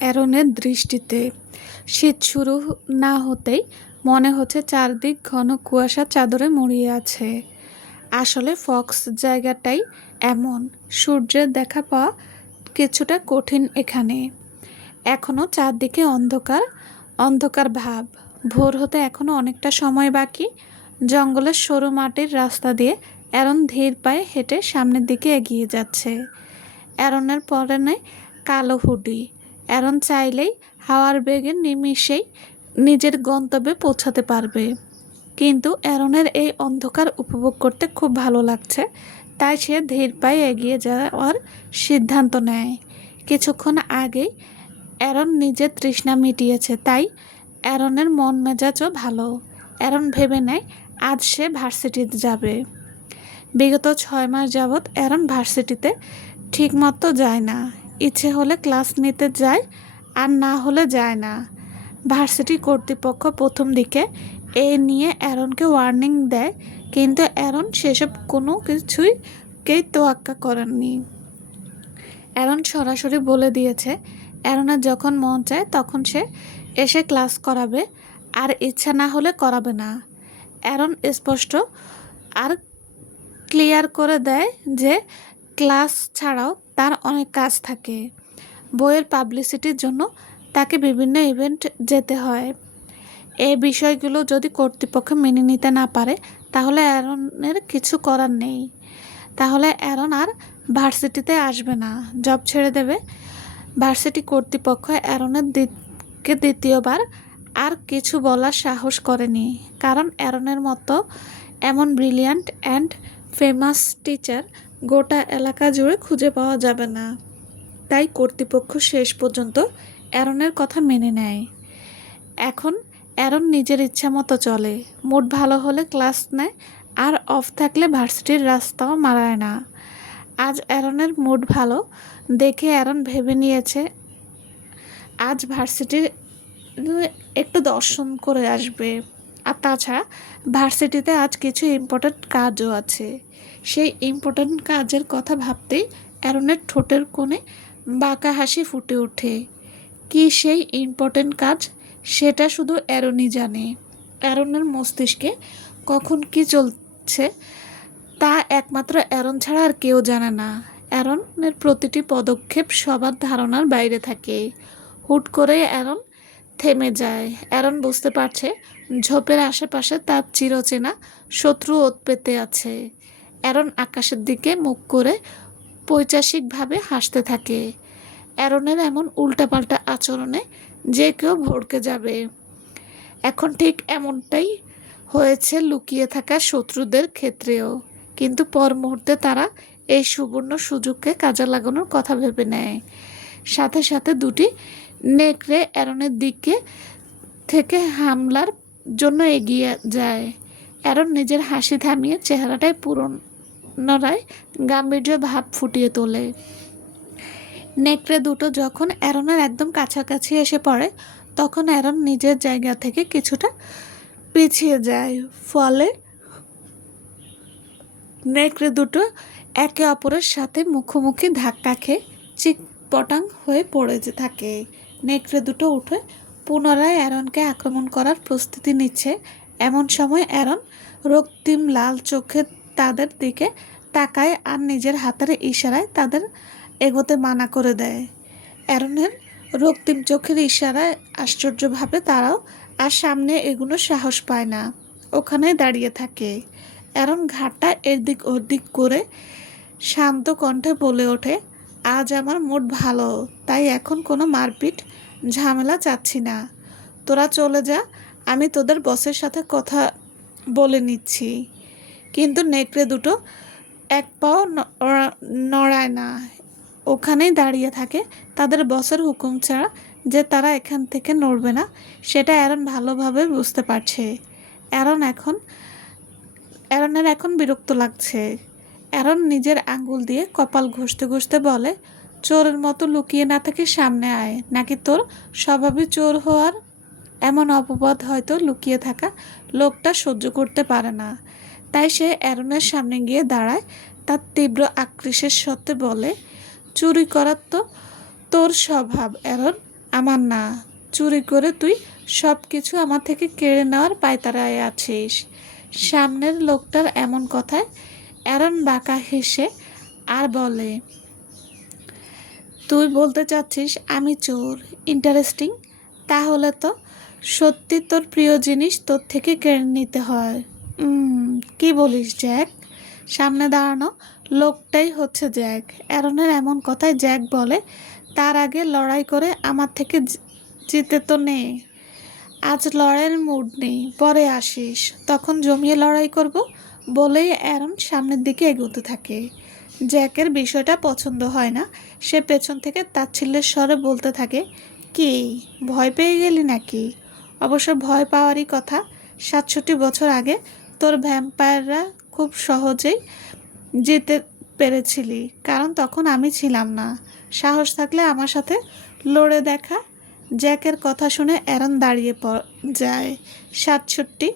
অ্যারনের দৃষ্টিতে শীত শুরু না হতেই মনে হচ্ছে চারদিক ঘন কুয়াশার চাদরে মুড়িয়ে আছে। আসলে ফক্স জায়গাটাই এমন, সূর্যের দেখা পাওয়া কিছুটা কঠিন এখানে। এখনো চারদিকে অন্ধকার অন্ধকার ভাব। ভোর হতে এখনো অনেকটা সময় বাকি। জঙ্গলের সরু মাটির রাস্তা দিয়ে অ্যারন ধীর পায়ে হেঁটে সামনের দিকে এগিয়ে যাচ্ছে। অ্যারনের পরনে কালো হুডি। অ্যারন চাইলেই হাওয়ার বেগে নিমিষেই নিজের গন্তব্যে পৌঁছাতে পারবে। কিন্তু অ্যারনের এই অন্ধকার উপভোগ করতে খুব ভালো লাগছে, তাই সে ধীর পায়ে এগিয়ে যাওয়ার সিদ্ধান্ত নেয়। কিছুক্ষণ আগেই অ্যারন নিজের তৃষ্ণা মিটিয়েছে, তাই অ্যারনের মন মেজাজও ভালো। অ্যারন ভেবে নেয় আজ সে ভার্সিটিতে যাবে। বিগত 6 মাস যাবৎ অ্যারন ভার্সিটিতে ঠিকমতো যায় না। ইচ্ছে হলে ক্লাস নিতে যায়, আর না হলে যায় না। ভার্সিটি কর্তৃপক্ষ প্রথম দিকে এ নিয়ে অ্যারনকে ওয়ার্নিং দেয়, কিন্তু অ্যারন সেসব কোনো কিছুকেই তোয়াক্কা করেননি। অ্যারন সরাসরি বলে দিয়েছে অ্যারনের যখন মন চায় তখন সে এসে ক্লাস করাবে, আর ইচ্ছা না হলে করাবে না। অ্যারন স্পষ্ট আর ক্লিয়ার করে দেয় যে ক্লাস ছাড়াও তার অনেক কাজ থাকে। বইয়ের পাবলিসিটির জন্য তাকে বিভিন্ন ইভেন্ট যেতে হয়। এই বিষয়গুলো যদি কর্তৃপক্ষ মেনে নিতে না পারে তাহলে অ্যারনের কিছু করার নেই। তাহলে অ্যারন আর ভার্সিটিতে আসবে না, জব ছেড়ে দেবে। ভার্সিটি কর্তৃপক্ষ অ্যারনের দিকে দ্বিতীয়বার আর কিছু বলার সাহস করেনি, কারণ অ্যারনের মতো এমন ব্রিলিয়ান্ট অ্যান্ড ফেমাস টিচার গোটা এলাকা জুড়ে খুঁজে পাওয়া যাবে না। তাই কর্তৃপক্ষ শেষ পর্যন্ত অ্যারনের কথা মেনে নেয়। এখন অ্যারন নিজের ইচ্ছা মতো চলে। মুড ভালো হলে ক্লাস নেয়, আর অফ থাকলে ভার্সিটির রাস্তাও মারায় না। আজ অ্যারনের মুড ভালো দেখে অ্যারন ভেবে নিয়েছে আজ ভার্সিটির একটু দর্শন করে আসবে। আর তাছাড়া ভার্সিটিতে আজ কিছু ইম্পর্ট্যান্ট কাজও আছে। সেই ইম্পর্ট্যান্ট কাজের কথা ভাবতেই অ্যারনের ঠোঁটের কোণে বাঁকা হাসি ফুটে ওঠে। কি সেই ইম্পর্ট্যান্ট কাজ, সেটা শুধু অ্যারনই জানে। অ্যারনের মস্তিষ্কে কখন কি চলছে তা একমাত্র অ্যারন ছাড়া আর কেউ জানে না। অ্যারনের প্রতিটি পদক্ষেপ সবার ধারণার বাইরে থাকে। হুট করে অ্যারন থেমে যায়। অ্যারন বুঝতে পারছে ঝোপের আশেপাশে তার চিরচেনা শত্রু ওত পেতে আছে। অ্যারন আকাশের দিকে মুখ করে পৈশাচিকভাবে হাসতে থাকে। অ্যারনের এমন উল্টাপাল্টা আচরণে যে কেউ ভড়কে যাবে। এখন ঠিক এমনটাই হয়েছে লুকিয়ে থাকা শত্রুদের ক্ষেত্রেও। কিন্তু পর মুহূর্তে তারা এই সুবর্ণ সুযোগকে কাজে লাগানোর কথা ভেবে নেয়। সাথে সাথে দুটি নেকড়ে অ্যারনের দিকে থেকে হামলার জন্য এগিয়ে যায়। অ্যারন নিজের হাসি থামিয়ে চেহারাটায় পুনরায় গাম্ভীর্য ভাব ফুটিয়ে তোলে। নেকড়ে দুটো যখন অ্যারনের একদম কাছাকাছি এসে পড়ে তখন অ্যারন নিজের জায়গা থেকে কিছুটা পিছিয়ে যায়। ফলে নেকড়ে দুটো একে অপরের সাথে মুখোমুখি ধাক্কা খেয়ে চিৎপটাং হয়ে পড়ে থাকে। নেকড়ে দুটো উঠে পুনরায় অ্যারনকে আক্রমণ করার প্রস্তুতি নিচ্ছে। এমন সময় অ্যারন রক্তিম লাল চোখে তাদের দিকে তাকায় আর নিজের হাতের ইশারায় তাদের এগোতে মানা করে দেয়। অ্যারনের রক্তিম চোখের ইশারায় আশ্চর্যভাবে তারাও আর সামনে এগুনোর সাহস পায় না, ওখানেই দাঁড়িয়ে থাকে। অ্যারন ঘাটটা এদিক ওদিক করে শান্ত কণ্ঠে বলে ওঠে, আজ আমার মুড ভালো, তাই এখন কোনো মারপিট ঝামেলা চাচ্ছি না। তোরা চলে যা, আমি তোদের বসের সাথে কথা বলে নিচ্ছি। কিন্তু নেকড়ে দুটো এক পাও নড়ায় না, ওখানেই দাঁড়িয়ে থাকে। তাদের বসের হুকুম ছাড়া যে তারা এখান থেকে নড়বে না সেটা অ্যারন ভালোভাবে বুঝতে পারছে। অ্যারনের এখন বিরক্ত লাগছে। অ্যারন নিজের আঙ্গুল দিয়ে কপাল ঘষতে ঘষতে বলে, চোরের মতো লুকিয়ে না থেকে সামনে আয়, নাকি তোর স্বভাবে চোর হওয়ার? এমন অপবাদ হয়তো লুকিয়ে থাকা লোকটা সহ্য করতে পারে না। তাই সে অ্যারনের সামনে গিয়ে দাঁড়ায়। তার তীব্র আক্রোশের সত্ত্বে বলে, চুরি করার তো তোর স্বভাব অ্যারন, আমার না, চুরি করে তুই সব কিছু আমার থেকে কেড়ে নেওয়ার পায়তারায় আছিস। সামনের লোকটার এমন কথায় অ্যারন বাঁকা হেসে আর বলে, তুই বলতে চাচ্ছিস আমি চোর? ইন্টারেস্টিং। তাহলে তো সত্যি তোর প্রিয় জিনিস তোর থেকে কেড়ে নিতে হয়। কি বলিস জ্যাক? সামনে দাঁড়ানো লোকটাই হচ্ছে জ্যাক। অ্যারনের এমন কথায় জ্যাক বলে, তার আগে লড়াই করে আমার থেকে জিতে তো নে। আজ লড়াইয়ের মুড নেই, পরে আসিস, তখন জমিয়ে লড়াই করব। বলেই অ্যারন সামনের দিকে এগোতে থাকে। জ্যাকের বিষয়টা পছন্দ হয় না। সে পেছন থেকে তাচ্ছিল্যের স্বরে বলতে থাকে, কি ভয় পেয়ে গেলি নাকি? অবশ্য ভয় পাওয়ারই কথা। ৬৭ বছর আগে তোর ভ্যাম্পায়াররা খুব সহজেই জিতে পেরেছিলি, কারণ তখন আমি ছিলাম না। সাহস থাকলে আমার সাথে লড়ে দেখা। জ্যাকের কথা শুনে অ্যারন দাঁড়িয়ে যায়। ৬৭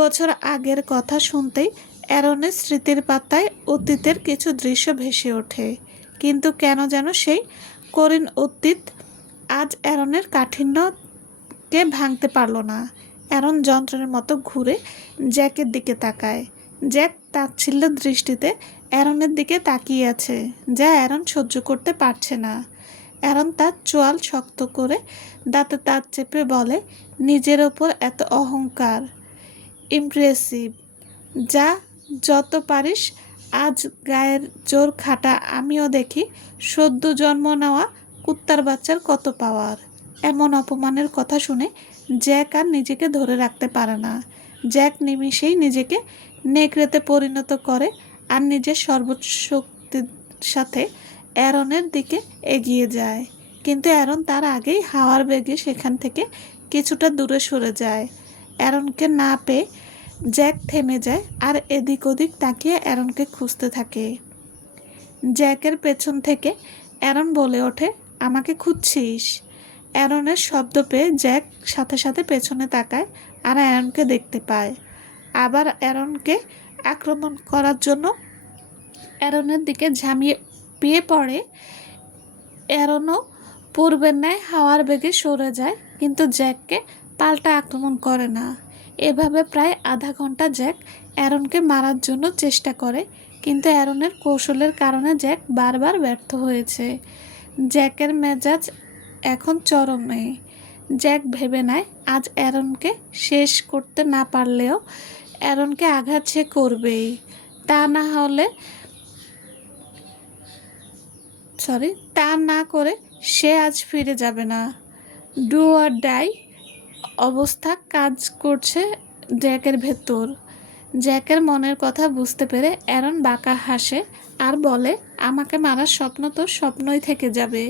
বছর আগের কথা শুনতেই অ্যারনের স্মৃতির পাতায় অতীতের কিছু দৃশ্য ভেসে ওঠে। কিন্তু কেন যেন সেই কঠিন অতীত আজ অ্যারনের কাঠিন্যকে ভাঙতে পারল না। অ্যারন যন্ত্রের মতো ঘুরে জ্যাকের দিকে তাকায়। জ্যাক তাচ্ছিল্য দৃষ্টিতে অ্যারনের দিকে তাকিয়ে আছে, যা অ্যারন সহ্য করতে পারছে না। অ্যারন তার চোয়াল শক্ত করে দাঁতে দাঁত চেপে বলে, নিজের ওপর এত অহংকার ইমপ্রেসিভ। যা, যত পারিস আজ গায়ের জোর খাটা। আমিও দেখি সদ্য জন্ম নেওয়া কুত্তার বাচ্চার কত পাওয়ার। এমন অপমানের কথা শুনে জ্যাক আর নিজেকে ধরে রাখতে পারে না। জ্যাক নিমিষেই নিজেকে নেকড়েতে পরিণত করে আর নিজের সর্বশক্তির সাথে অ্যারনের দিকে এগিয়ে যায়। কিন্তু অ্যারন তার আগেই হাওয়ার বেগে সেখান থেকে কিছুটা দূরে সরে যায়। অ্যারনকে না পেয়ে জ্যাক থেমে যায় আর এদিক ওদিক তাকিয়ে অ্যারনকে খুঁজতে থাকে। জ্যাকের পেছন থেকে অ্যারন বলে ওঠে, আমাকে খুঁজছিস? অ্যারনের শব্দ পেয়ে জ্যাক সাথে সাথে পেছনে তাকায় আর অ্যারনকে দেখতে পায়। আবার অ্যারনকে আক্রমণ করার জন্য অ্যারনের দিকে ঝাঁপিয়ে পড়ে। অ্যারনও পূর্বের ন্যায় হাওয়ার বেগে সরে যায়, কিন্তু জ্যাককে পাল্টা আক্রমণ করে না। এভাবে প্রায় আধা ঘন্টা জ্যাক অ্যারনকে মারার জন্য চেষ্টা করে, কিন্তু অ্যারনের কৌশলের কারণে জ্যাক বারবার ব্যর্থ হয়েছে। জ্যাকের মেজাজ এখন চরমে। জ্যাক ভেবে নেয় আজ অ্যারনকে শেষ করতে না পারলেও অ্যারনকে আঘাত সে করবেই। তা না করে সে আজ ফিরে যাবে না। ডু অর ডাই অবস্থা কাজ করছে জ্যাকের ভেতর। জ্যাকের মনের কথা বুঝতে পেরে অ্যারন বাঁকা হাসে আর বলে, আমাকে মারার স্বপ্ন তো স্বপ্নই থেকে যাবে।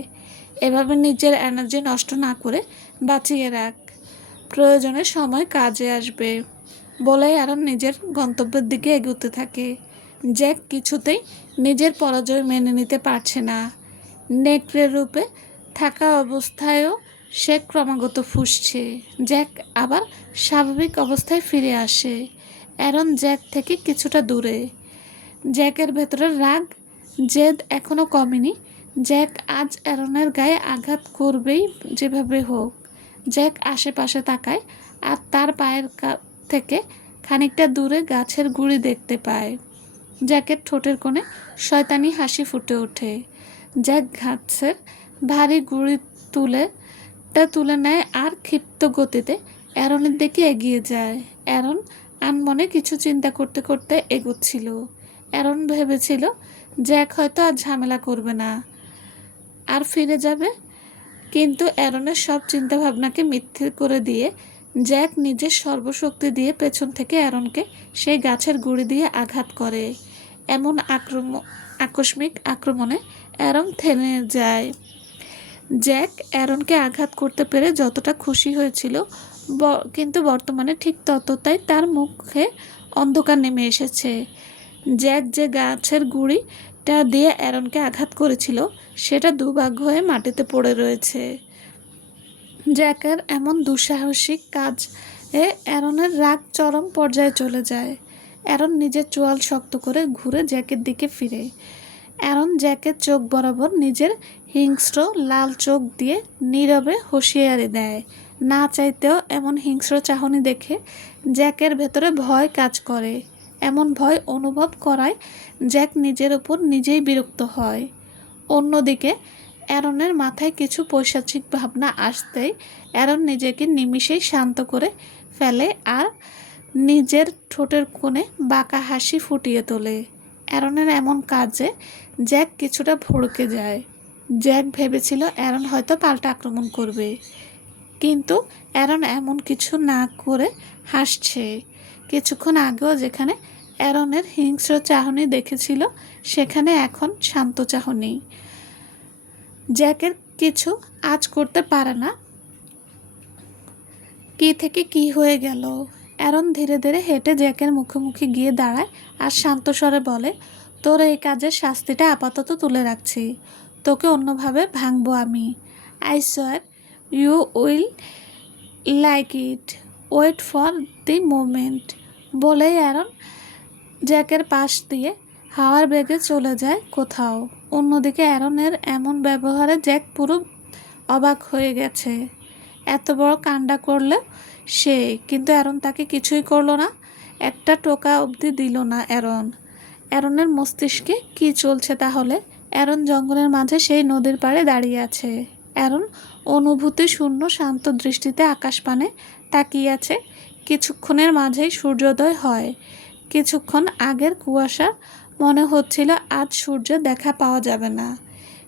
এভাবে নিজের এনার্জি নষ্ট না করে বাঁচিয়ে রাখ, প্রয়োজনে সময় কাজে আসবে। বলেই অ্যারন নিজের গন্তব্যের দিকে এগোতে থাকে। জ্যাক কিছুতেই নিজের পরাজয় মেনে নিতে পারছে না। নেকড়ে রূপে থাকা অবস্থায়ও সে ক্রমাগত ফুঁসছে। জ্যাক আবার স্বাভাবিক অবস্থায় ফিরে আসে। অ্যারন জ্যাক থেকে কিছুটা দূরে। জ্যাকের ভেতরে রাগ জেদ এখনও কমেনি। জ্যাক আজ অ্যারনের গায়ে আঘাত করবেই যেভাবে হোক। জ্যাক আশেপাশে তাকায় আর তার পায়ের থেকে খানিকটা দূরে গাছের গুঁড়ি দেখতে পায়। জ্যাকের ঠোঁটের কোণে শয়তানি হাসি ফুটে ওঠে। জ্যাক গাছের ভারী গুঁড়ি তুলে নেয় আর ক্ষিপ্ত গতিতে অ্যারনের দিকে এগিয়ে যায়। অ্যারন আনমনে কিছু চিন্তা করতে করতে এগোচ্ছিল। অ্যারন ভেবেছিল জ্যাক হয়তো আর ঝামেলা করবে না, আর ফিরে যাবে। কিন্তু অ্যারনের সব চিন্তাভাবনাকে মিথ্যে করে দিয়ে জ্যাক নিজের সর্বশক্তি দিয়ে পেছন থেকে অ্যারনকে সেই গাছের গুঁড়ি দিয়ে আঘাত করে। এমন আকস্মিক আক্রমণে অ্যারন থেমে যায়। জ্যাক অ্যারনকে আঘাত করতে পেরে যতটা খুশি হয়েছিল, কিন্তু বর্তমানে ঠিক ততটাই তার মুখে অন্ধকার নেমে এসেছে। জ্যাক যে গাছের গুঁড়িটা দিয়ে অ্যারনকে আঘাত করেছিল সেটা দুর্ভাগ্য হয়ে মাটিতে পড়ে রয়েছে। জ্যাকের এমন দুঃসাহসিক কাজে অ্যারনের রাগ চরম পর্যায়ে চলে যায়। অ্যারন নিজের চোয়াল শক্ত করে ঘুরে জ্যাকের দিকে ফিরে। অ্যারন জ্যাকের চোখ বরাবর নিজের হিংস্র লাল চোখ দিয়ে নীরবে হুঁশিয়ারি দেয়। না চাইতেও এমন হিংস্র চাহনি দেখে জ্যাকের ভেতরে ভয় কাজ করে। এমন ভয় অনুভব করায় জ্যাক নিজের উপর নিজেই বিরক্ত হয়। অন্যদিকে অ্যারনের মাথায় কিছু পৈশাচিক ভাবনা আসতেই অ্যারন নিজেকে নিমিষেই শান্ত করে ফেলে আর নিজের ঠোঁটের কোণে বাঁকা হাসি ফুটিয়ে তোলে। অ্যারনের এমন কাজে জ্যাক কিছুটা ভড়কে যায়। জ্যাক ভেবেছিল অ্যারন হয়তো পাল্টা আক্রমণ করবে, কিন্তু অ্যারন এমন কিছু না করে হাসছে। কিছুক্ষণ আগেও যেখানে অ্যারনের হিংস্র চাহনি দেখেছিল, সেখানে এখন শান্ত চাহনি। জ্যাকের কিছু আজ করতে পারে না। কি থেকে কি হয়ে গেল? অ্যারন ধীরে ধীরে হেঁটে জ্যাকের মুখোমুখি গিয়ে দাঁড়ায় আর শান্ত স্বরে বলে, তোর এই কাজের শাস্তিটা আপাতত তুলে রাখছি। তোকে অন্যভাবে ভাঙবো আমি। I swear you will like it. Wait for the moment. বলেই অ্যারন জ্যাকের পাশ দিয়ে হাওয়ার বেগে চলে যায় কোথাও। অন্যদিকে অ্যারনের এমন ব্যবহারে জ্যাক পুরো অবাক হয়ে গেছে। এত বড় কাণ্ডা করলে সে, কিন্তু অ্যারন তাকে কিছুই করলো না। একটা টোকা অবধি দিল না অ্যারন। অ্যারনের মস্তিষ্কে কি চলছে তাহলে? অ্যারন জঙ্গলের মাঝে সেই নদীর পাড়ে দাঁড়িয়ে আছে। অ্যারন অনুভূতি শূন্য শান্ত দৃষ্টিতে আকাশপানে তাকিয়ে আছে। কিছুক্ষণের মাঝেই সূর্যোদয় হয়। কিছুক্ষণ আগের কুয়াশা মনে হচ্ছিল আজ সূর্যের দেখা পাওয়া যাবে না,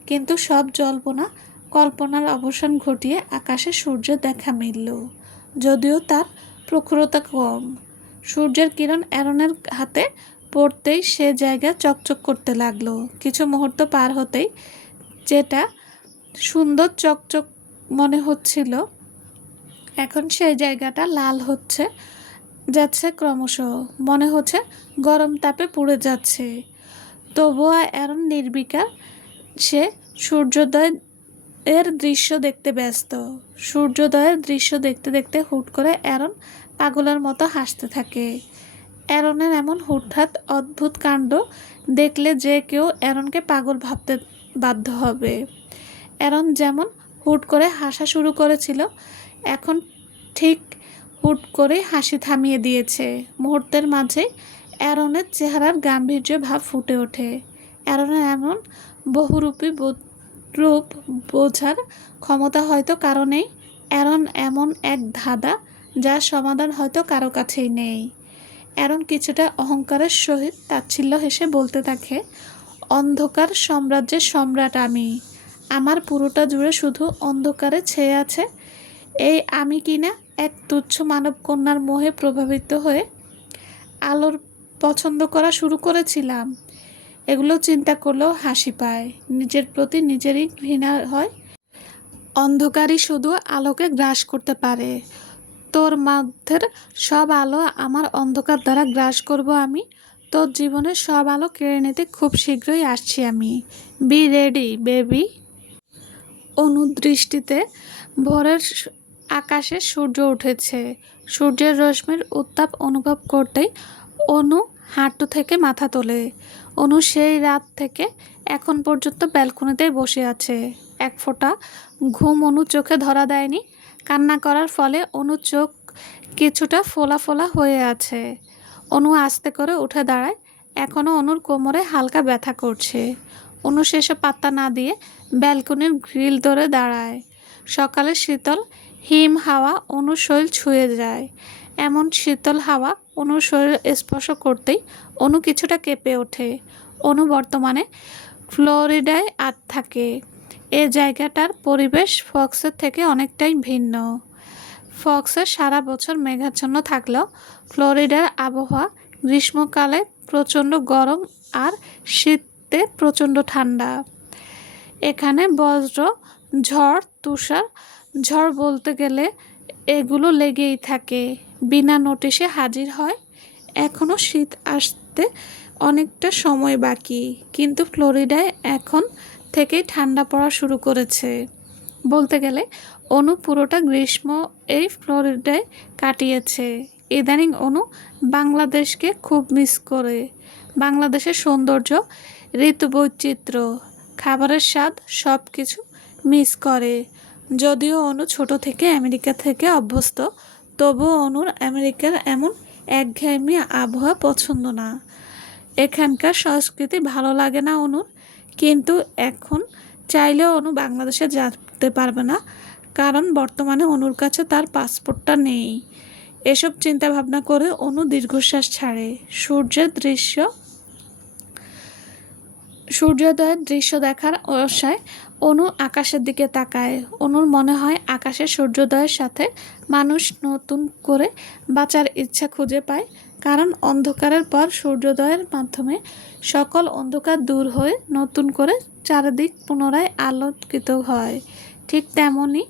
কিন্তু সব জল্পনা কল্পনার অবসান ঘটিয়ে আকাশে সূর্যের দেখা মিলল, যদিও তার প্রখরতা কম। সূর্যের কিরণ অ্যারনের হাতে পড়তেই সে জায়গা চকচক করতে লাগলো। কিছু মুহূর্ত পার হতেই যেটা সুন্দর চকচক মনে হচ্ছিল, এখন সেই জায়গাটা লাল হচ্ছে যাচ্ছে ক্রমশ। মনে হচ্ছে গরম তাপে পুড়ে যাচ্ছে। তবুও অ্যারন নির্বিকার। সে সূর্যোদয়ের দৃশ্য দেখতে ব্যস্ত। সূর্যোদয়ের দৃশ্য দেখতে দেখতে হুট করে অ্যারন পাগলের মতো হাসতে থাকে। অ্যারনের এমন হুটহাট অদ্ভুত কাণ্ড দেখলে যে কেউ অ্যারনকে পাগল ভাবতে বাধ্য হবে। অ্যারন যেমন হুট করে হাসা শুরু করেছিল, এখন ঠিক হুট করে হাসি থামিয়ে দিয়েছে। মুহূর্তের মাঝেই অ্যারনের চেহারার গাম্ভীর্য ভাব ফুটে ওঠে। অ্যারনের এমন বহুরূপী রূপ বোঝার ক্ষমতা হয়তো কারো নেই। অ্যারন এমন এক ধাঁধা, যার সমাধান হয়তো কারো কাছেই নেই। অ্যারন কিছুটা অহংকারের সহিত তাচ্ছিল্য হেসে বলতে থাকে, অন্ধকার সাম্রাজ্যের সম্রাট আমি। আমার পুরোটা জুড়ে শুধু অন্ধকারে ছেয়ে আছে। এই আমি কিনা এক তুচ্ছ মানবকন্যার মোহে প্রভাবিত হয়ে আলোর পছন্দ করা শুরু করেছিলাম। এগুলো চিন্তা করলেও হাসি পায়। নিজের প্রতি নিজেরই ঘৃণা হয়। অন্ধকারই শুধু আলোকে গ্রাস করতে পারে। তোর মধ্যের সব আলো আমার অন্ধকার দ্বারা গ্রাস করব আমি। তোর জীবনের সব আলো কেড়ে নিতে খুব শীঘ্রই আসছি আমি। B ready baby. অনুদৃষ্টিতে ভোরের আকাশে সূর্য উঠেছে। সূর্যের রশ্মির উত্তাপ অনুভব করতেই অনু হাঁটু থেকে মাথা তোলে। অনু সেই রাত থেকে এখন পর্যন্ত ব্যালকনিতেই বসে আছে। এক ফোঁটা ঘুম অনু চোখে ধরা দেয়নি। কান্না করার ফলে অনুর চোখ কিছুটা ফোলা ফোলা হয়ে আছে। অনু আস্তে করে উঠে দাঁড়ায়। এখনও অনুর কোমরে হালকা ব্যথা করছে। অনু সেসব পাত্তা না দিয়ে ব্যালকনির গ্রিল ধরে দাঁড়ায়। সকালের শীতল হিম হাওয়া অনুর শরীর ছুঁয়ে যায়। এমন শীতল হাওয়া অনুর শরীর স্পর্শ করতেই অনু কিছুটা কেঁপে ওঠে। অনু বর্তমানে ফ্লোরিডায় থাকে। এ জায়গাটার পরিবেশ ফক্সের থেকে অনেকটাই ভিন্ন। ফক্সে সারা বছর মেঘাচ্ছন্ন থাকলেও ফ্লোরিডার আবহাওয়া গ্রীষ্মকালে প্রচণ্ড গরম আর শীতে প্রচণ্ড ঠান্ডা। এখানে বজ্র, ঝড়, তুষার ঝড় বলতে গেলে এগুলো লেগেই থাকে, বিনা নোটিশে হাজির হয়। এখনও শীত আসতে অনেকটা সময় বাকি, কিন্তু ফ্লোরিডায় এখন থেকেই ঠান্ডা পড়া শুরু করেছে। বলতে গেলে অনু পুরোটা গ্রীষ্ম এই ফ্লোরিডায় কাটিয়েছে। ইদানিং অনু বাংলাদেশকে খুব মিস করে। বাংলাদেশের সৌন্দর্য, ঋতুবৈচিত্র্য, খাবারের স্বাদ সব কিছু মিস করে। যদিও অনু ছোট থেকে আমেরিকা থেকে অভ্যস্ত, তবুও অনুর আমেরিকার এমন একঘেয়েমি আবহাওয়া পছন্দ না। এখানকার সংস্কৃতি ভালো লাগে না অনুর। কিন্তু এখন চাইলেও অনু বাংলাদেশে যেতে পারবে না, কারণ বর্তমানে অনুর কাছে তার পাসপোর্টটা নেই। এসব চিন্তা ভাবনা করে অনু দীর্ঘশ্বাস ছাড়ে। সূর্যোদয়ের দৃশ্য দেখার আশায় অনু আকাশের দিকে তাকায়। অনুর মনে হয় আকাশের সূর্যোদয়ের সাথে মানুষ নতুন করে বাঁচার ইচ্ছা খুঁজে পায়, কারণ অন্ধকারের পর সূর্যোদয়ের মাধ্যমে সকল অন্ধকার দূর হয়ে নতুন করে চারিদিক পুনরায় আলোকিত হয়। ঠিক তেমনি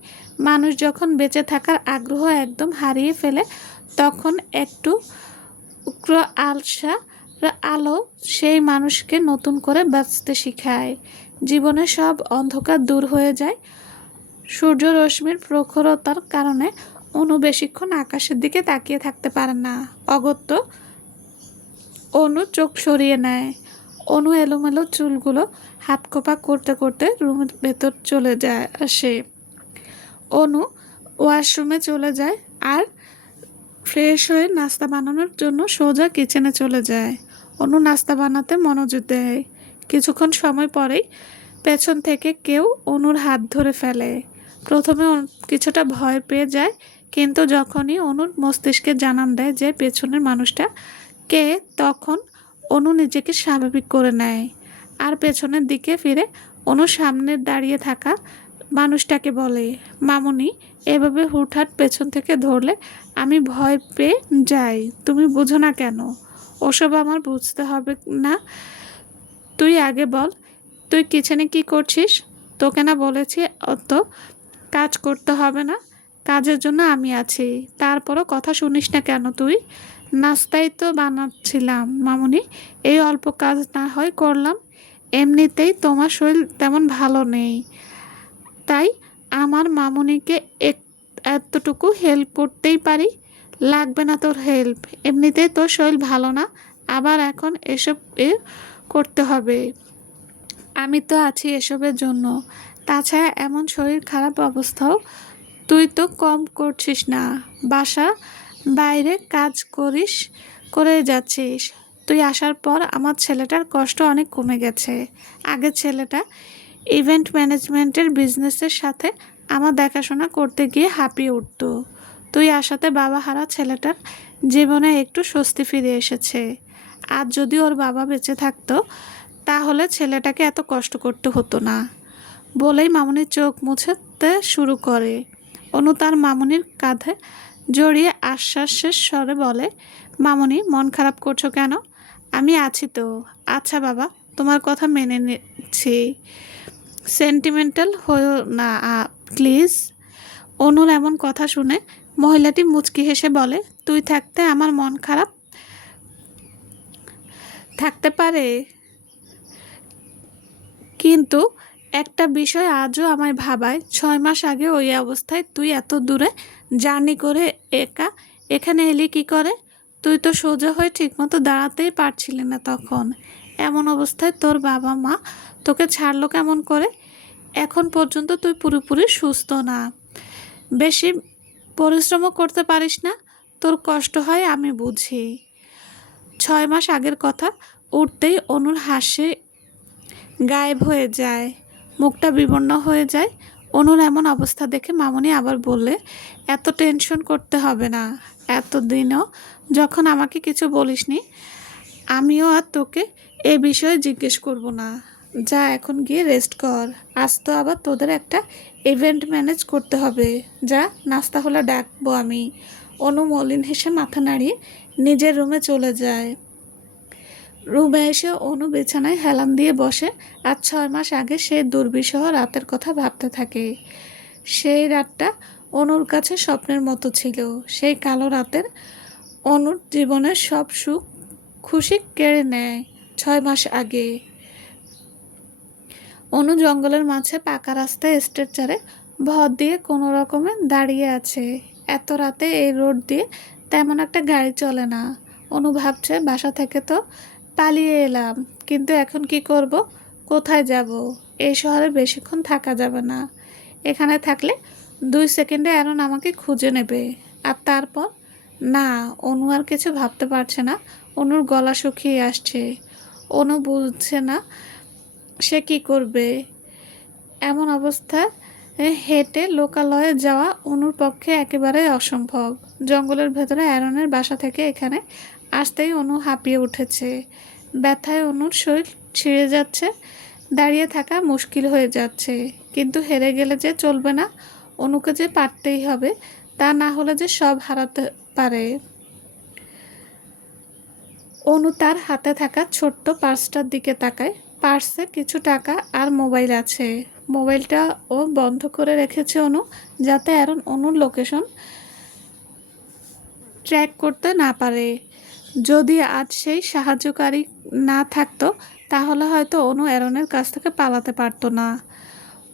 মানুষ যখন বেঁচে থাকার আগ্রহ একদম হারিয়ে ফেলে, তখন একটু উগ্র আলো সেই মানুষকে নতুন করে বাঁচতে শেখায়। জীবনের সব অন্ধকার দূর হয়ে যায়। সূর্যরশ্মির প্রখরতার কারণে অনু বেশিক্ষণ আকাশের দিকে তাকিয়ে থাকতে পারে না। অগত্যা অনু চোখ সরিয়ে নেয়। অনু এলোমেলো চুলগুলো হাত কোপা করতে করতে রুমের ভেতর চলে যায় আসে। অনু ওয়াশরুমে চলে যায় আর ফ্রেশ হয়ে নাস্তা বানানোর জন্য সোজা কিচেনে চলে যায়। অনু নাস্তা বানাতে মনোযোগ দেয়। কিছুক্ষণ সময় পরেই পেছন থেকে কেউ অনুর হাত ধরে ফেলে। প্রথমে কিছুটা ভয় পেয়ে যায়, কিন্তু যখনই অনুর মস্তিষ্কে জানান দেয় যে পেছনের মানুষটা কে, তখন অনু নিজেকে স্বাভাবিক করে নেয়। আর পেছনের দিকে ফিরে অনু সামনে দাঁড়িয়ে থাকা মানুষটাকে বলে, মামুনি, এভাবে হুটহাট পেছন থেকে ধরলে আমি ভয় পেয়ে যাই। তুমি বুঝো না কেন? ওসব আমার বুঝতে হবে না। তুই আগে বল, তুই কিচেনে কি করছিস? তোকে না বলেছি অত কাজ করতে হবে না? কাজের জন্য আমি আছি। তারপরও কথা শুনিস না কেন তুই? নাস্তাই তো বানাচ্ছিলাম মামুনি, এই অল্প কাজ না হয় করলাম। এমনিতেই তোমার শরীর তেমন ভালো নেই, তাই আমার মামুনিকে এতটুকু হেল্প করতেই পারি। লাগবে না তোর হেল্প, এমনিতেই তোর শরীর ভালো না, আবার এখন এসব করতে হবে? আমি তো আছি এসবের জন্য। তাছাড়া এমন শরীর খারাপ অবস্থাও তুই তো কম করছিস না। বাসা বাইরে কাজ করে যাচ্ছিস। তুই আসার পর আমার ছেলেটার কষ্ট অনেক কমে গেছে। আগের ছেলেটা ইভেন্ট ম্যানেজমেন্টের বিজনেসের সাথে আমার দেখাশোনা করতে গিয়ে হাঁপিয়ে উঠত। তুই আসাতে বাবা হারা ছেলেটার জীবনে একটু স্বস্তি ফিরে এসেছে। আজ যদি ওর বাবা বেঁচে থাকতো, তাহলে ছেলেটাকে এত কষ্ট করতে হতো না। বলেই মামুনির চোখ মুছতে শুরু করে। অনু তার মামুনির কাঁধে জড়িয়ে আশ্বাসের স্বরে বলে, মামুনি, মন খারাপ করছো কেন? আমি আছি তো। আচ্ছা বাবা, তোমার কথা মেনে নিচ্ছি। সেন্টিমেন্টাল হয়েও না প্লিজ। অনুর এমন কথা শুনে মহিলাটি মুচকি হেসে বলে, তুই থাকতে আমার মন খারাপ থাকতে পারে, কিন্তু একটা বিষয় আজও আমায় ভাবায়। 6 মাস আগে ওই অবস্থায় তুই এত দূরে জার্নি করে একা এখানে এলি কি করে? তুই তো সোজা হয়ে ঠিকমতো দাঁড়াতেই পারছিলি না তখন। এমন অবস্থায় তোর বাবা মা তোকে ছাড়লো কেমন করে? এখন পর্যন্ত তুই পুরোপুরি সুস্থ না, বেশি পরিশ্রমও করতে পারিস না। তোর কষ্ট হয় আমি বুঝি। 6 মাস আগের কথা উঠতেই অনুর হাসি গায়েব হয়ে যায়, মুখটা বিবর্ণ হয়ে যায়। অনুর এমন অবস্থা দেখে মামুনি আবার বললে, এত টেনশন করতে হবে না। এতদিনও যখন আমাকে কিছু বলিসনি, আমিও আর তোকে এ বিষয়ে জিজ্ঞেস করব না। যা এখন গিয়ে রেস্ট কর। আজ তো আবার তোদের একটা ইভেন্ট ম্যানেজ করতে হবে। যা, নাস্তা হলে ডাকবো আমি। অনু মলিন হেসে মাথা নাড়িয়ে নিজের রুমে চলে যায়। রুমে এসে অনু বিছানায় হেলান দিয়ে বসে আর 6 মাস আগে সেই দুর্বিষহ রাতের কথা ভাবতে থাকে। সেই রাতটা অনুর কাছে স্বপ্নের মতো ছিল। সেই কালো রাতের অনুর জীবনের সব সুখ খুশি কেড়ে নেয় 6 মাস আগে। অনু জঙ্গলের মাঝে পাকা রাস্তায় স্ট্রেচারে ভর দিয়ে কোনো রকমে দাঁড়িয়ে আছে। এত রাতে এই রোড দিয়ে তেমন একটা গাড়ি চলে না। অনু ভাবছে, বাসা থেকে তো পালিয়ে এলাম, কিন্তু এখন কি করব, কোথায় যাব? এই শহরে বেশিক্ষণ থাকা যাবে না। এখানে থাকলে 2 সেকেন্ডে অ্যারন আমাকে খুঁজে নেবে। আর তারপর? না, অনু আর কিছু ভাবতে পারছে না। অনুর গলা শুকিয়ে আসছে। অনু বুঝছে না সে কি করবে। এমন অবস্থায় হেঁটে লোকালয়ে যাওয়া অনুর পক্ষে একেবারে অসম্ভব। জঙ্গলের ভেতরে অ্যারনের বাসা থেকে এখানে আসতেই অনু হাঁপিয়ে উঠেছে। ব্যথায় অনুর শরীর ছিঁড়ে যাচ্ছে। দাঁড়িয়ে থাকা মুশকিল হয়ে যাচ্ছে। কিন্তু হেরে গেলে যে চলবে না, অনুকে যে পারতেই হবে, তা না হলে যে সব হারাতে পারে। অনু তার হাতে থাকা ছোট্ট পার্সটার দিকে তাকায়। পার্সে কিছু টাকা আর মোবাইল আছে। মোবাইলটা ও বন্ধ করে রেখেছে অনু, যাতে অ্যারন অনুর লোকেশন ট্র্যাক করতে না পারে। যদি আজ সেই সাহায্যকারী না থাকতো, তাহলে হয়তো অনু অ্যারনের কাছ থেকে পালাতে পারতো না।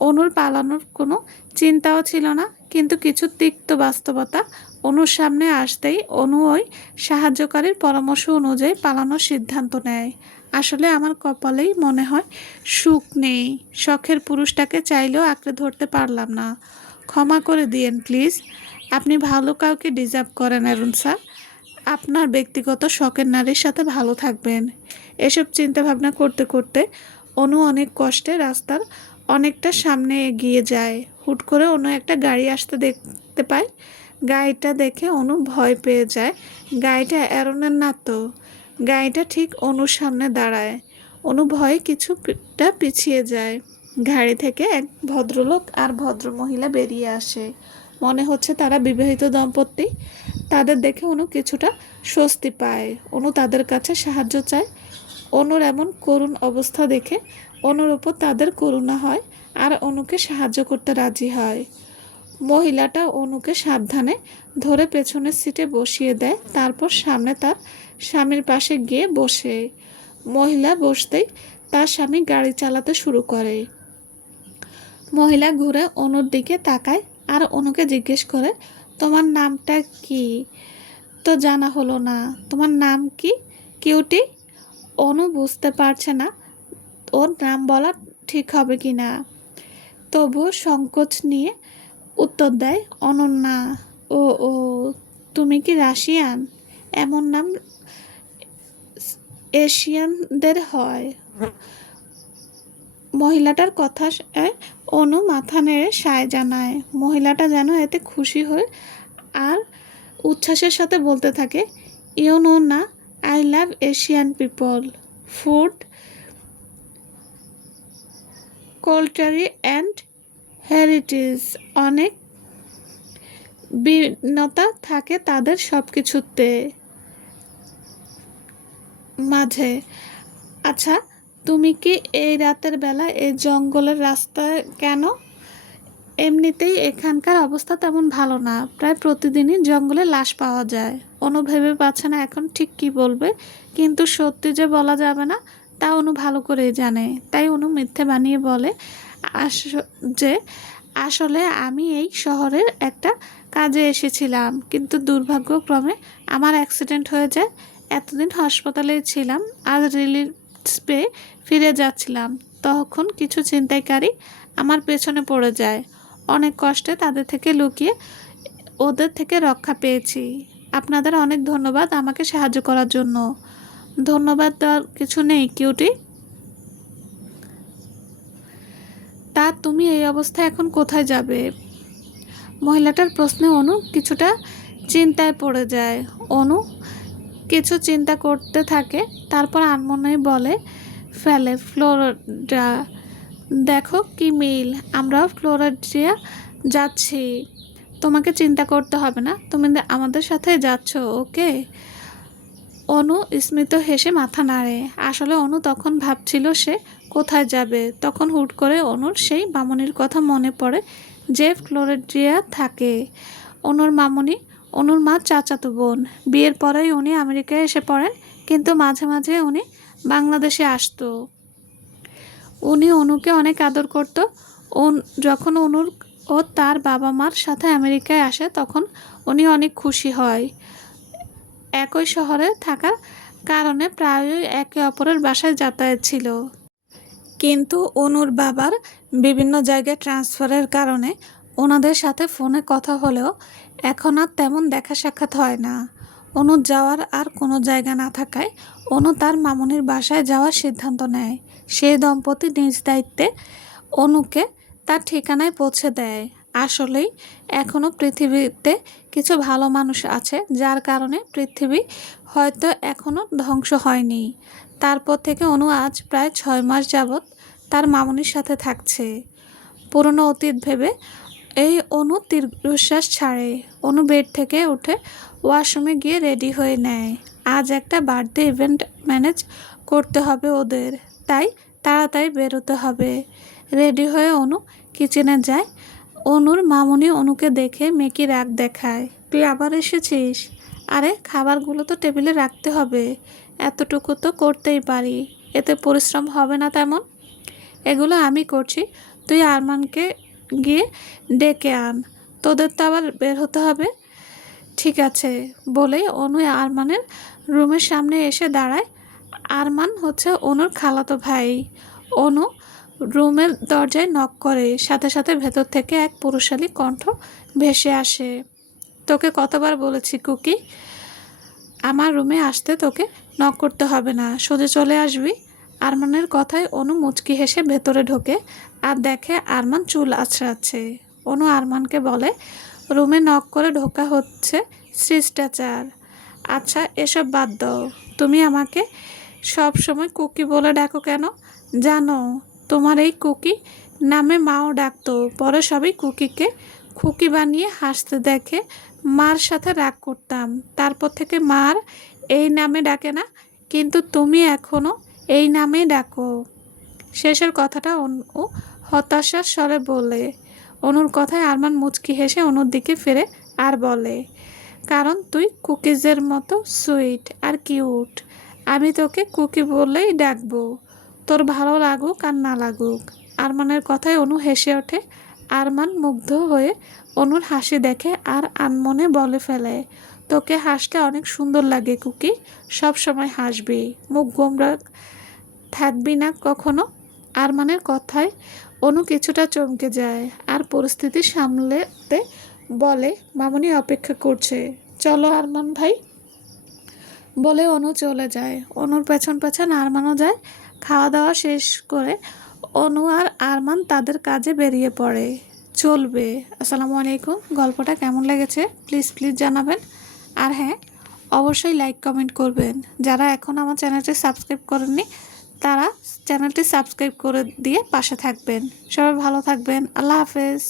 অনুর পালানোর কোনো চিন্তাও ছিল না, কিন্তু কিছু তিক্ত বাস্তবতা অনুর সামনে আসতেই অনু ওই সাহায্যকারীর পরামর্শ অনুযায়ী পালানোর সিদ্ধান্ত নেয়। আসলে আমার কপালেই মনে হয় সুখ নেই। শখের পুরুষটাকে চাইলেও আঁকড়ে ধরতে পারলাম না। ক্ষমা করে দিয়েন প্লিজ। আপনি ভালো কাউকে ডিজার্ভ করেন অ্যারন স্যার। আপনার ব্যক্তিগত শখের নারীর সাথে ভালো থাকবেন। এসব চিন্তাভাবনা করতে করতে অনু অনেক কষ্টে রাস্তার অনেকটা সামনে এগিয়ে যায়। হুট করে অনু একটা গাড়ি আসতে দেখতে পায়। গাড়িটা দেখে অনু ভয় পেয়ে যায়। গাড়িটা অ্যারনের না তো। গাড়িটা ঠিক অনুর সামনে দাঁড়ায়। অনু ভয়ে কিছুটা পিছিয়ে যায়। গাড়ি থেকে এক ভদ্রলোক আর ভদ্রমহিলা বেরিয়ে আসে। মনে হচ্ছে তারা বিবাহিত দম্পতি। তাদের দেখে অনু কিছুটা স্বস্তি পায়। অনু তাদের কাছে সাহায্য চায়। অনুর এমন করুণ অবস্থা দেখে অনুর ওপর তাদের করুণা হয় আর অনুকে সাহায্য করতে রাজি হয়। মহিলাটা অনুকে সাবধানে ধরে পেছনের সিটে বসিয়ে দেয়। তারপর সামনে তার স্বামীর পাশে গিয়ে বসে। মহিলা বসতেই তার স্বামী গাড়ি চালাতে শুরু করে। মহিলা ঘুরে অনুর দিকে তাকায় আর অনুকে জিজ্ঞেস করে, তোমার নামটা কি? তো জানা হলো না। তোমার নাম কি কিউটি? অনু বুঝতে পারছে না ওর নাম বলা ঠিক হবে কি না। তবুও সংকোচ নিয়ে উত্তর দেয়, অনন্যা। ও ও, তুমি কি রাশিয়ান? এমন নাম এশিয়ানদের হয়। মহিলাটার কথা অনু মাথা নেড়ে সায় জানায়। মহিলাটা যেন এতে খুশি হয়ে আর উচ্ছ্বাসের সাথে বলতে থাকে, ইউ নো না, I love Asian people, food, culture and heritage. অনেক ভিন্নতা থাকে তাদের সব কিছুতে মাঝে। আচ্ছা, তুমি কি এই রাতের বেলা এই জঙ্গলের রাস্তায় কেন? এমনিতেই এখানকার অবস্থা তেমন ভালো না। প্রায় প্রতিদিনই জঙ্গলে লাশ পাওয়া যায়। অনু ভেবে পাচ্ছে না এখন ঠিক কি বলবে, কিন্তু সত্যি যে বলা যাবে না তা অনু ভালো করেই জানে। তাই অনু মিথ্যে বানিয়ে বলে যে আসলে আমি এই শহরের একটা কাজে এসেছিলাম, কিন্তু দুর্ভাগ্যক্রমে আমার অ্যাক্সিডেন্ট হয়ে যায়। এতদিন হাসপাতালে ছিলাম, আজ রিলিজ পেয়ে ফিরে যাচ্ছিলাম, তখন কিছু ছিনতাইকারী আমার পেছনে পড়ে যায়। অনেক কষ্টে তাদের থেকে লুকিয়ে ওদের থেকে রক্ষা পেয়েছি। আপনাদের অনেক ধন্যবাদ আমাকে সাহায্য করার জন্য। ধন্যবাদ দেওয়ার কিছু নেই কিউটি। তা তুমি এই অবস্থায় এখন কোথায় যাবে? মহিলাটার প্রশ্নে অনু কিছুটা চিন্তায় পড়ে যায়। অনু কিছু চিন্তা করতে থাকে, তারপর আনমনেই বলে ফেলে, ফ্লোরিডা। দেখো কি মিল, আমরাও ফ্লোরিডা যাচ্ছি। তোমাকে চিন্তা করতে হবে না, তুমি আমাদের সাথে যাচ্ছ, ওকে? অনু স্মিত হেসে মাথা নাড়ে। আসলে অনু তখন ভাবছিল সে কোথায় যাবে। তখন হুট করে অনুর সেই মামনির কথা মনে পড়ে যে ফ্লোরিডা থাকে। অনুর মামনি, অনুর মা চাচাতো বোন। বিয়ের পরেই উনি আমেরিকায় এসে পড়েন, কিন্তু মাঝে মাঝে উনি বাংলাদেশে আসতো। উনি অনুকে অনেক আদর করত। যখন অনুর ও তার বাবা মার সাথে আমেরিকায় আসে তখন উনি অনেক খুশি হয়। একই শহরে থাকার কারণে প্রায়ই একে অপরের বাসায় যাতায়াত ছিল। কিন্তু অনুর বাবার বিভিন্ন জায়গায় ট্রান্সফারের কারণে ওনাদের সাথে ফোনে কথা হলেও এখন আর তেমন দেখা সাক্ষাৎ হয় না। অনুর যাওয়ার আর কোনো জায়গা না থাকায় অনু তার মামুনির বাসায় যাওয়ার সিদ্ধান্ত নেয়। সেই দম্পতি নিজ দায়িত্বে অনুকে তার ঠিকানায় পৌঁছে দেয়। আসলেই এখনও পৃথিবীতে কিছু ভালো মানুষ আছে যার কারণে পৃথিবী হয়তো এখনও ধ্বংস হয়নি। তারপর থেকে অনু আজ প্রায় 6 মাস যাবৎ তার মামুনির সাথে থাকছে। পুরনো অতীত ভেবে এই অনু দীর্ঘশ্বাস ছাড়ে। অনু বেড থেকে উঠে ওয়াশরুমে গিয়ে রেডি হয়ে নেয়। আজ একটা বার্থডে ইভেন্ট ম্যানেজ করতে হবে ওদের, তাই তাড়াতাড়ি বেরোতে হবে। রেডি হয়ে অনু কিচেনে যায়। অনুর মামুনি অনুকে দেখে মেকি রাগ দেখায়। তুই আবার এসেছিস? আরে খাবারগুলো তো টেবিলে রাখতে হবে, এতটুকু তো করতেই পারি, এতে পরিশ্রম হবে না তেমন। এগুলো আমি করছি, তুই আরমানকে গিয়ে ডেকে আন, তোদের তো আবার বের হতে হবে। ঠিক আছে বলেই অনু আরমানের রুমের সামনে এসে দাঁড়ায়। আরমান হচ্ছে অনুর খালাতো ভাই। অনু রুমের দরজায় নক করে, সাথে সাথে ভেতর থেকে এক পুরুষালী কণ্ঠ ভেসে আসে। তোকে কতবার বলেছি কুকি, আমার রুমে আসতে তোকে নক করতে হবে না, সোজা চলে আসবি। আরমানের কথায় অনু মুচকি হেসে ভেতরে ঢোকে আর দেখে আরমান চুল আঁচড়াচ্ছে। অনু আরমানকে বলে, রুমে নক করে ঢোকা হচ্ছে শিষ্টাচার। আচ্ছা এসব বাদ দাও, তুমি আমাকে সব সময় কুকি বলে ডাকো কেন? জানো তোমার এই কুকি নামে মাও ডাকতো, পরে সবাই কুকিকে খুকি বানিয়ে হাসতে দেখে মার সাথে রাগ করতাম, তারপর থেকে মার এই নামে ডাকে না, কিন্তু তুমি এখনও এই নামেই ডাকো। শেষের কথাটা অনু হতাশার স্বরে বলে। অনুর কথায় আরমান মুচকি হেসে অনুর দিকে ফিরে আর বলে, কারণ তুই কুকিজের মতো সুইট আর কিউট, আমি তোকে কুকি বললেই ডাকবো, তোর ভালো লাগুক আর না লাগুক। আরমানের কথায় অনু হেসে ওঠে। আরমান মুগ্ধ হয়ে অনুর হাসি দেখে আর আনমনে বলে ফেলে, তোকে হাসতে অনেক সুন্দর লাগে কুকি, সব সময় হাসবি, মুখ গোমরা থাকবি না কখনো। আরমানের কথায় অনু কিছুটা চমকে যায় আর পরিস্থিতি সামলাতে বলে, মামুনি অপেক্ষা করছে, চলো আরমান ভাই। বলে অনু চলে যায়। অনুর পেছন পেছন আরমানও যায়। খাওয়া দাওয়া শেষ করে অনু আর আরমান তাদের কাজে বেরিয়ে পড়ে। চলবে। আসসালামু আলাইকুম। গল্পটা কেমন লেগেছে প্লিজ জানাবেন। আর হ্যাঁ, অবশ্যই লাইক কমেন্ট করবেন। যারা এখন আমার চ্যানেলটি সাবস্ক্রাইব করেননি তারা চ্যানেলটি সাবস্ক্রাইব করে দিয়ে পাশে থাকবেন। সবাই ভালো থাকবেন। আল্লাহ হাফেজ।